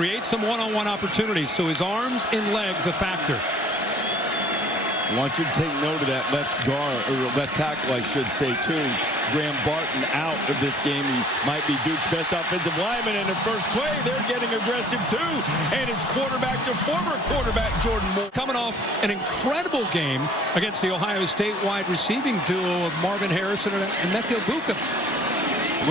create some one-on-one opportunities. So his arms and legs a factor. I want you to take note of that left guard, or left tackle, I should say, too. Graham Barton out of this game. He might be Duke's best offensive lineman in the first play. They're getting aggressive, too. And it's quarterback to former quarterback Jordan Moore. Coming off an incredible game against the Ohio State wide receiving duo of Marvin Harrison and Emeka Egbuka.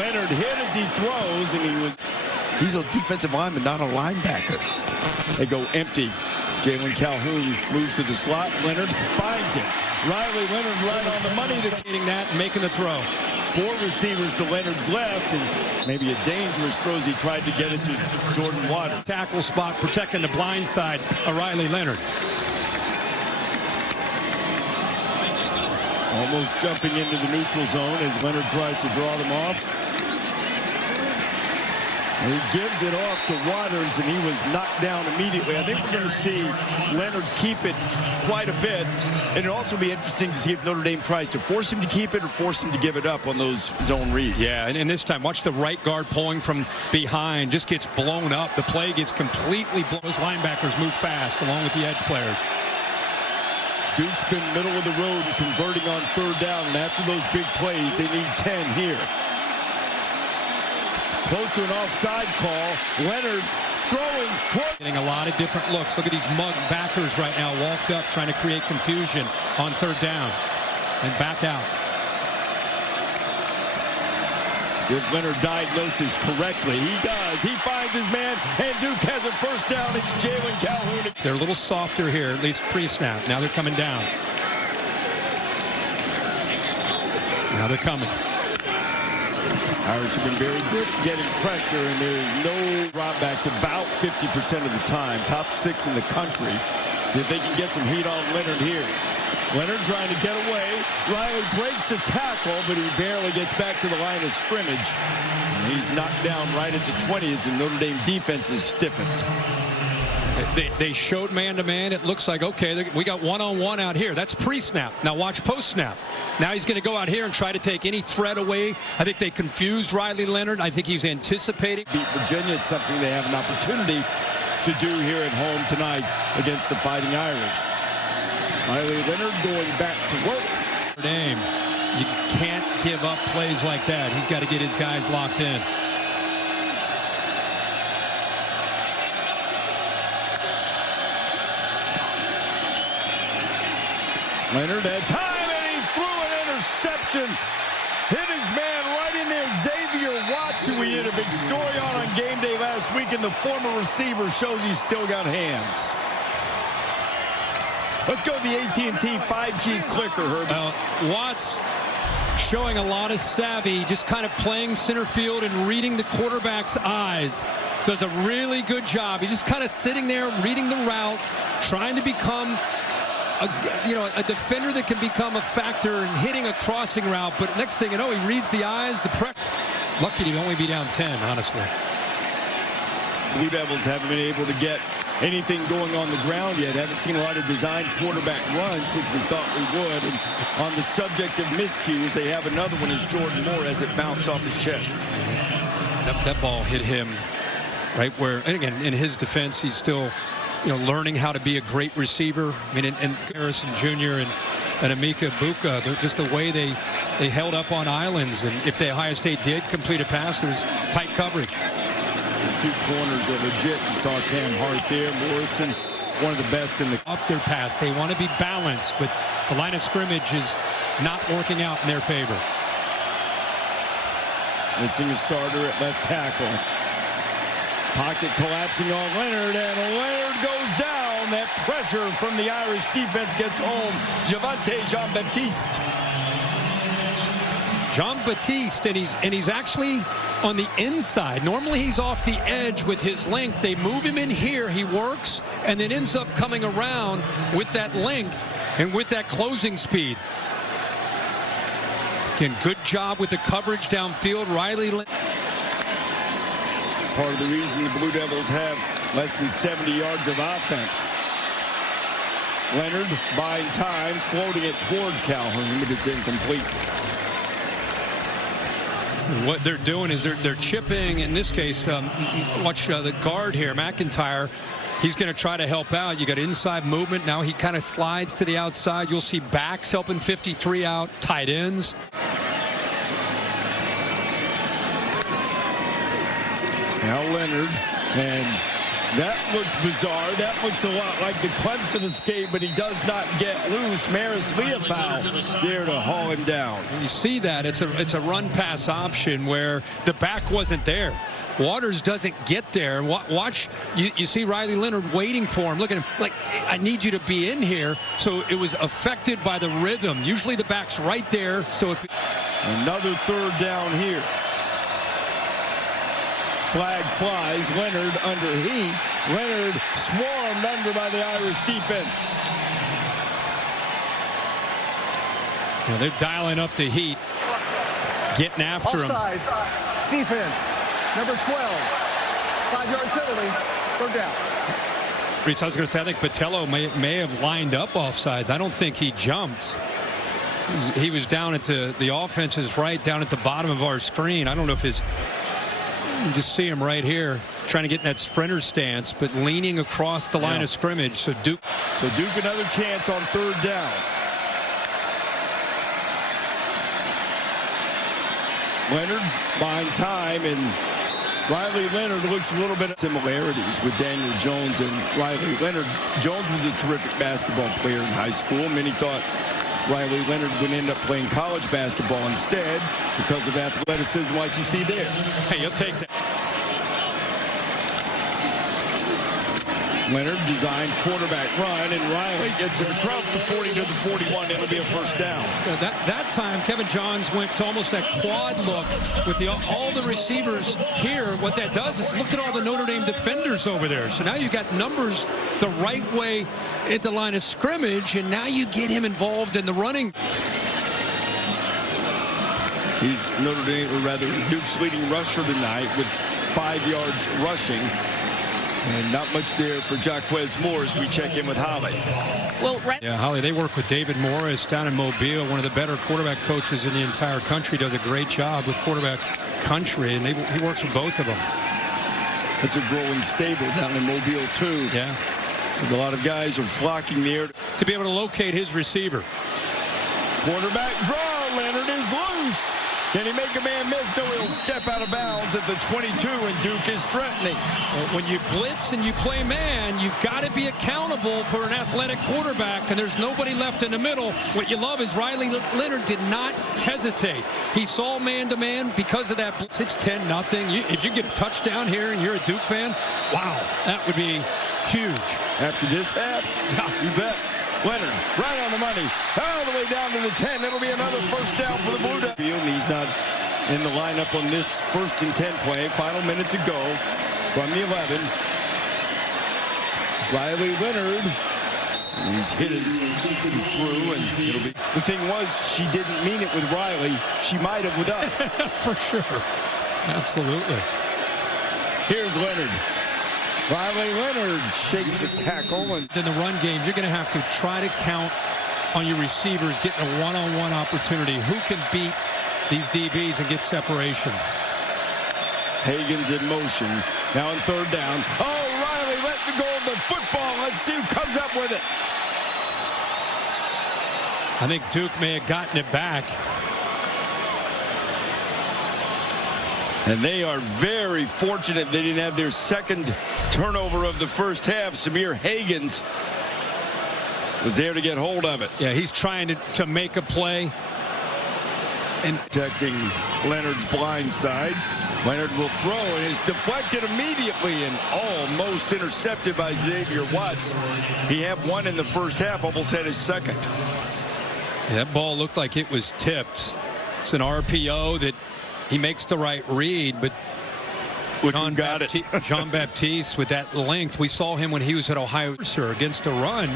Leonard hit as he throws, and he's a defensive lineman, not a linebacker. They go empty. Jalen Calhoun moves to the slot. Leonard finds him. Riley Leonard right on the money. Getting that and making the throw. 4 receivers to Leonard's left, and maybe a dangerous throw as he tried to get it to Jordan Water. Tackle spot protecting the blind side of Riley Leonard. Almost jumping into the neutral zone as Leonard tries to draw them off. And he gives it off to Waters, and he was knocked down immediately. I think we're going to see Leonard keep it quite a bit. And it'll also be interesting to see if Notre Dame tries to force him to keep it or force him to give it up on those zone reads. Yeah, and this time, watch the right guard pulling from behind. Just gets blown up. The play gets completely blown. Those linebackers move fast along with the edge players. Duke's been middle of the road and converting on 3rd down. And after those big plays, they need 10 here. Close to an offside call. Leonard throwing. Getting a lot of different looks. Look at these mug backers right now walked up trying to create confusion on 3rd down. And back out. If Leonard diagnoses correctly, he does. He finds his man, and Duke has a 1st down. It's Jalen Calhoun. They're a little softer here, at least pre-snap. Now they're coming down. Now they're coming. Irish have been very good at getting pressure, and there's no dropbacks about 50% of the time. Top 6 in the country. If they can get some heat on Leonard here. Leonard trying to get away. Riley breaks a tackle, but he barely gets back to the line of scrimmage. And he's knocked down right at the 20 as the Notre Dame defense is stiffened. They showed man-to-man. It looks like, okay, we got one-on-one out here. That's pre-snap. Now watch post-snap. Now he's going to go out here and try to take any threat away. I think they confused Riley Leonard. I think he's anticipating. Beat Virginia. It's something they have an opportunity to do here at home tonight against the Fighting Irish. Riley Leonard going back to work. Dame, you can't give up plays like that. He's got to get his guys locked in. Leonard had time, and he threw an interception. Hit his man right in there. Xavier Watts, who we did a big story on game day last week, and the former receiver shows he's still got hands. Let's go to the AT&T 5G clicker, Herbie. Watts showing a lot of savvy, just kind of playing center field and reading the quarterback's eyes. Does a really good job. He's just kind of sitting there, reading the route, trying to become a defender that can become a factor in hitting a crossing route. But next thing you know, he reads the eyes, the pressure. Lucky to only be down 10, honestly. Blue Devils haven't been able to get anything going on the ground yet. Haven't seen a lot of designed quarterback runs, which we thought we would. And on the subject of miscues, they have another one as Jordan Moore as it bounced off his chest. That ball hit him right where, and again, in his defense, he's still, learning how to be a great receiver. I mean, and Harrison Jr. and Emeka Egbuka, they're just the way they held up on islands. And if the Ohio State did complete a pass, there was tight coverage. These 2 corners are legit. You saw Cam Hart there. Morrison, one of the best in the... Up their pass. They want to be balanced, but the line of scrimmage is not working out in their favor. Missing a starter at left tackle. Pocket collapsing on Leonard, and Leonard goes down. That pressure from the Irish defense gets home. Javante Jean-Baptiste. Jean-Baptiste, and he's actually on the inside. Normally he's off the edge with his length. They move him in here. He works and then ends up coming around with that length and with that closing speed. Again, good job with the coverage downfield. Riley. Part of the reason the Blue Devils have less than 70 yards of offense. Leonard buying time, floating it toward Calhoun, but it's incomplete. What they're doing is they're chipping. In this case, watch the guard here, McIntyre. He's going to try to help out. You got inside movement. Now he kind of slides to the outside. You'll see backs helping 53 out, tight ends. Now Leonard, and that looks bizarre. That looks a lot like the Clemson escape, but he does not get loose. Marist Liuafu there to haul him down. You see that. It's a run-pass option where the back wasn't there. Waters doesn't get there. Watch, you see Riley Leonard waiting for him. Look at him, like, I need you to be in here. So it was affected by the rhythm. Usually the back's right there. So if another third down here. Flag flies. Leonard under heat. Leonard swarmed under by the Irish defense. Yeah, they're dialing up the heat, getting after him. Offside. Defense. Number 12. 5-yard penalty. Third down. Reese, I was going to say, I think Patello may have lined up offsides. I don't think he jumped. He was down at the offense is right down at the bottom of our screen. I don't know if his... You can just see him right here trying to get in that sprinter stance, but leaning across the line of scrimmage. So Duke another chance on third down. Leonard buying time, and Riley Leonard looks a little bit of similarities with Daniel Jones and Riley Leonard. Jones was a terrific basketball player in high school. Many thought Riley Leonard would end up playing college basketball instead because of athleticism like you see there. Hey, you'll take that. Leonard designed quarterback run, and Riley gets it across the 40 to the 41. It'll be a first down. That time, Kevin Johns went to almost that quad look with all the receivers here. What that does is look at all the Notre Dame defenders over there. So now you've got numbers the right way at the line of scrimmage, and now you get him involved in the running. He's Notre Dame, or rather Duke's leading rusher tonight with 5 yards rushing. And not much there for Jaquez Moore as we check in with Holly. Well, yeah, Holly, they work with David Morris down in Mobile, one of the better quarterback coaches in the entire country. Does a great job with quarterback country, and he works with both of them. It's a growing stable down in Mobile, too. Yeah. There's a lot of guys are flocking there to be able to locate his receiver. Quarterback draw. Leonard is loose. Can he make a man miss? No, he'll step out of bounds at the 22, and Duke is threatening. When you blitz and you play man, you've got to be accountable for an athletic quarterback, and there's nobody left in the middle. What you love is Riley Leonard did not hesitate. He saw man-to-man because of that 6-10 nothing. If you get a touchdown here and you're a Duke fan, wow, that would be huge. After this half, you bet. Leonard, right on the money, all the way down to the 10. It'll be another first down for the Blue Devils. He's not in the lineup on this 1st and 10 play. Final minute to go from the 11. Riley Leonard. He's hit his through, and it'll be. The thing was, she didn't mean it with Riley. She might have with us. For sure. Absolutely. Here's Leonard. Riley Leonard shakes a tackle. And in the run game, you're going to have to try to count on your receivers getting a one-on-one opportunity. Who can beat these DBs and get separation? Hagan's in motion. Now on third down. Oh, Riley let go of the football. Let's see who comes up with it. I think Duke may have gotten it back. And they are very fortunate they didn't have their second turnover of the first half. Samir Hagens was there to get hold of it. Yeah, he's trying to make a play. And protecting Leonard's blind side. Leonard will throw, and is deflected immediately and almost intercepted by Xavier Watts. He had one in the first half, almost had his second. Yeah, that ball looked like it was tipped. It's an RPO that he makes the right read, but Jean-Baptiste with that length. We saw him when he was at Ohio against a run.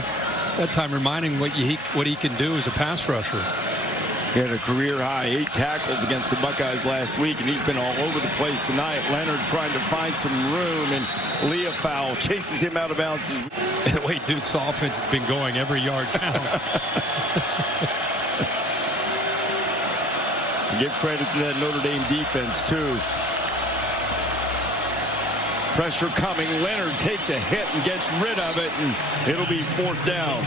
That time reminding what he can do as a pass rusher. He had a career-high 8 tackles against the Buckeyes last week, and he's been all over the place tonight. Leonard trying to find some room, and Liuafu chases him out of bounds. The way Duke's offense has been going, every yard counts. Give credit to that Notre Dame defense, too. Pressure coming. Leonard takes a hit and gets rid of it, and it'll be 4th down.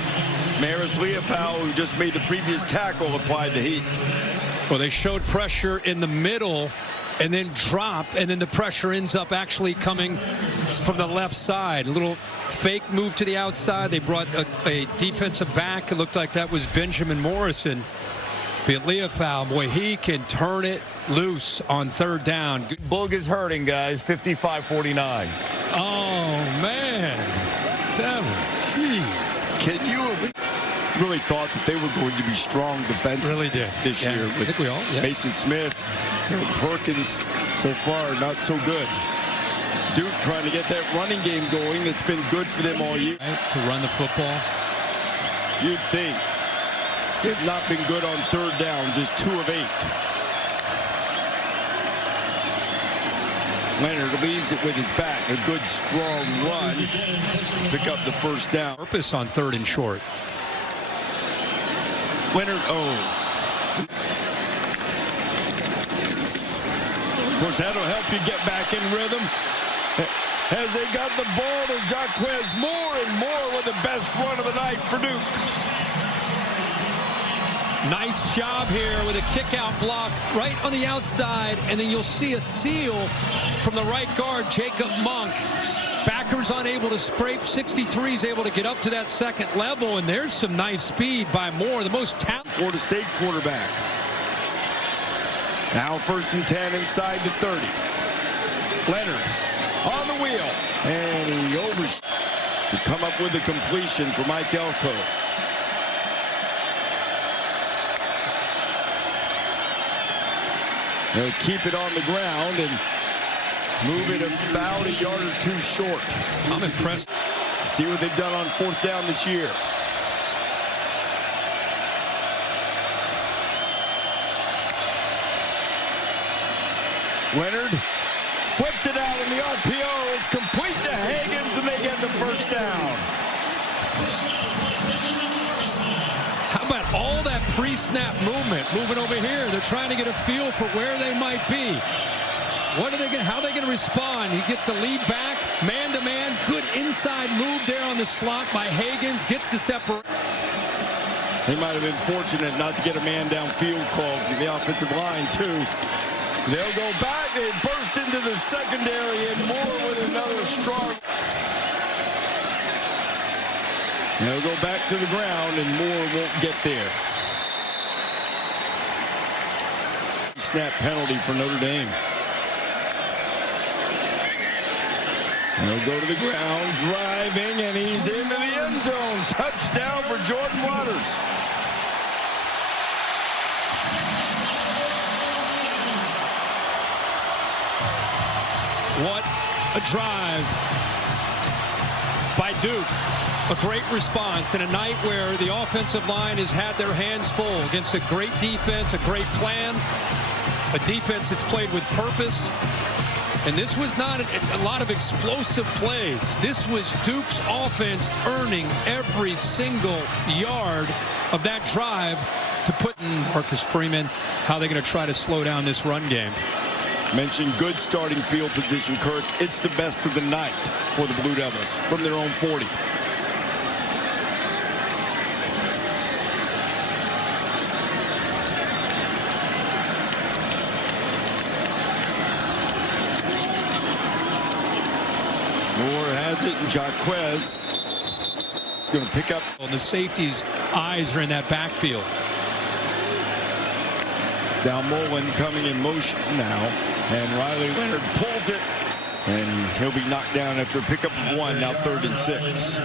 Marist Liuafu, who just made the previous tackle, applied the heat. Well, they showed pressure in the middle and then drop, and then the pressure ends up actually coming from the left side. A little fake move to the outside. They brought a defensive back. It looked like that was Benjamin Morrison. But Liuafu, boy, he can turn it loose on 3rd down. Boog is hurting, guys. 55-49. Oh, man. 7. Jeez. Can you really thought that they were going to be strong defensively this year with I think we all, Mason Smith, Perkins. So far, not so good. Duke trying to get that running game going. That's been good for them all year. To run the football. You'd think. They've not been good on 3rd down, just 2 of 8. Leonard leaves it with his back. A good, strong run. Pick up the 1st down. Purpose on 3rd and short. Leonard, Of course, that'll help you get back in rhythm. As they got the ball to Jaquez more and more with the best run of the night for Duke. Nice job here with a kick-out block right on the outside, and then you'll see a seal from the right guard, Jacob Monk. Backers unable to scrape. 63 is able to get up to that 2nd level, and there's some nice speed by Moore, the most talented Florida State quarterback. Now 1st and 10 inside the 30. Leonard on the wheel, and he overs to come up with a completion for Mike Elko. They'll keep it on the ground and move it about a yard or 2 short. I'm impressed. See what they've done on 4th down this year. Leonard flips it out in the RPO. It's complete to Higgins, and they get the 1st down. How about all that pre-snap movement? Moving over here. They're trying to get a feel for where they might be. What are they going? How are they going to respond? He gets the lead back, man-to-man. Good inside move there on the slot by Higgins. Gets to separate. They might have been fortunate not to get a man downfield call from the offensive line, too. They'll go back. They burst into the secondary, and Moore with another strong. They'll go back to the ground, and Moore won't get there. Snap penalty for Notre Dame. They'll go to the ground, driving, and he's into the end zone. Touchdown for Jordan Waters. What a drive by Duke. A great response in a night where the offensive line has had their hands full against a great defense, a great plan, a defense that's played with purpose. And this was not a lot of explosive plays. This was Duke's offense earning every single yard of that drive to put in Marcus Freeman. How are they going to try to slow down this run game? Mentioned good starting field position, Kirk. It's the best of the night for the Blue Devils from their own 40. Moore has it, and Jaquez is going to pick up. Well, the safety's eyes are in that backfield. Mullen coming in motion now, and Riley Leonard pulls it, and he'll be knocked down after a pickup of 1, now 3rd and 6.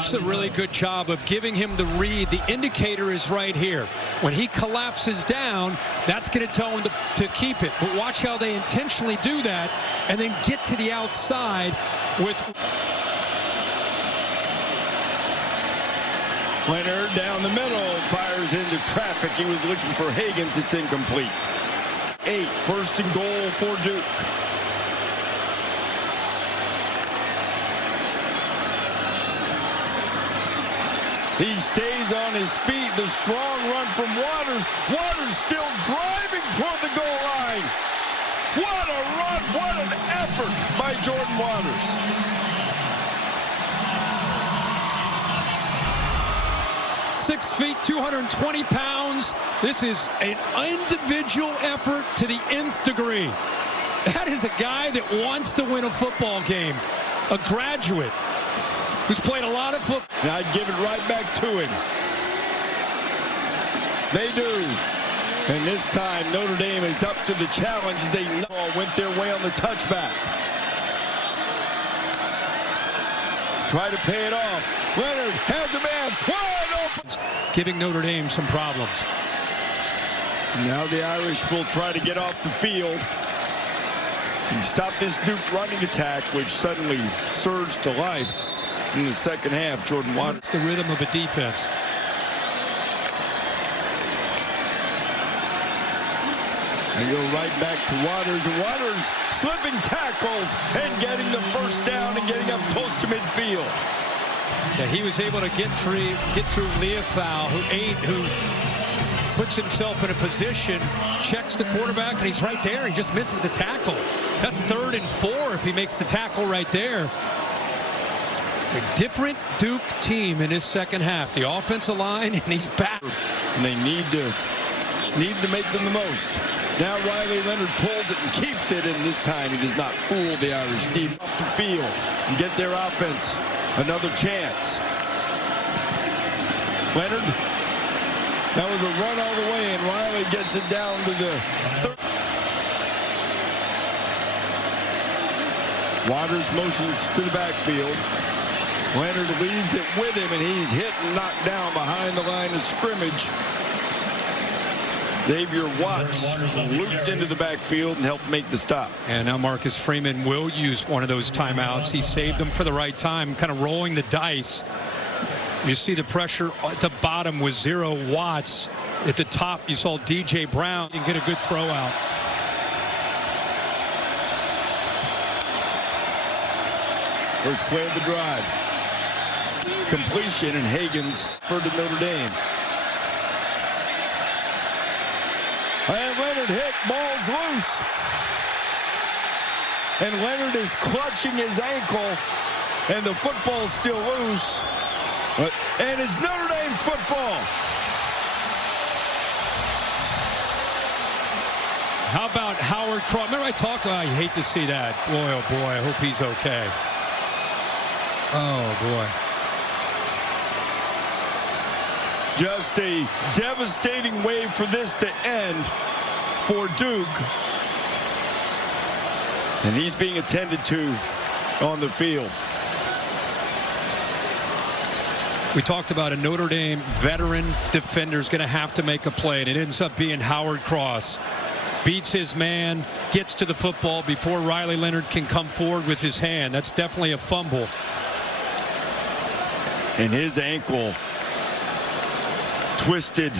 It's a really good job of giving him the read. The indicator is right here. When he collapses down, that's going to tell him to keep it. But watch how they intentionally do that and then get to the outside with Leonard down the middle, fires into traffic. He was looking for Higgins. It's incomplete. 8, 1st and goal for Duke. He stays on his feet. The strong run from Waters. Waters still driving toward the goal line. What a run. What an effort by Jordan Waters. 6 feet, 220 pounds. This is an individual effort to the nth degree. That is a guy that wants to win a football game. A graduate who's played a lot of football. Now I'd give it right back to him. They do. And this time, Notre Dame is up to the challenge. They went their way on the touchback. Try to pay it off. Leonard has a man wide open. Giving Notre Dame some problems. Now the Irish will try to get off the field and stop this Duke running attack, which suddenly surged to life in the second half. Jordan Waters. It's the rhythm of a defense. They go right back to Waters, and Waters slipping tackles and getting the first down and getting up close to midfield. Yeah, he was able to get through Liuafu, who puts himself in a position, checks the quarterback, and he's right there. He just misses the tackle. That's 3rd and 4 if he makes the tackle right there. A different Duke team in his second half. The offensive line, and he's back. And they need to make them the most. Now Riley Leonard pulls it and keeps it, and this time he does not fool the Irish deep off the field and get their offense another chance. Leonard, that was a run all the way, and Riley gets it down to the 3rd. Waters motions to the backfield. Leonard leaves it with him, and he's hit and knocked down behind the line of scrimmage. Xavier Watts looped into the backfield and helped make the stop. And now Marcus Freeman will use one of those timeouts. He saved them for the right time, kind of rolling the dice. You see the pressure at the bottom with 0 Watts. At the top, you saw DJ Brown and get a good throw out. First play of the drive. Completion, and Hagan's for the Notre Dame. And Leonard hit, ball's loose. And Leonard is clutching his ankle, and the football's still loose. And it's Notre Dame football. How about Howard Cross? Remember I talked about, I hate to see that. Boy, oh boy, I hope he's okay. Oh boy. Just a devastating way for this to end for Duke. And he's being attended to on the field. We talked about a Notre Dame veteran defender is going to have to make a play, and it ends up being Howard Cross. Beats his man, gets to the football before Riley Leonard can come forward with his hand. That's definitely a fumble. And his ankle twisted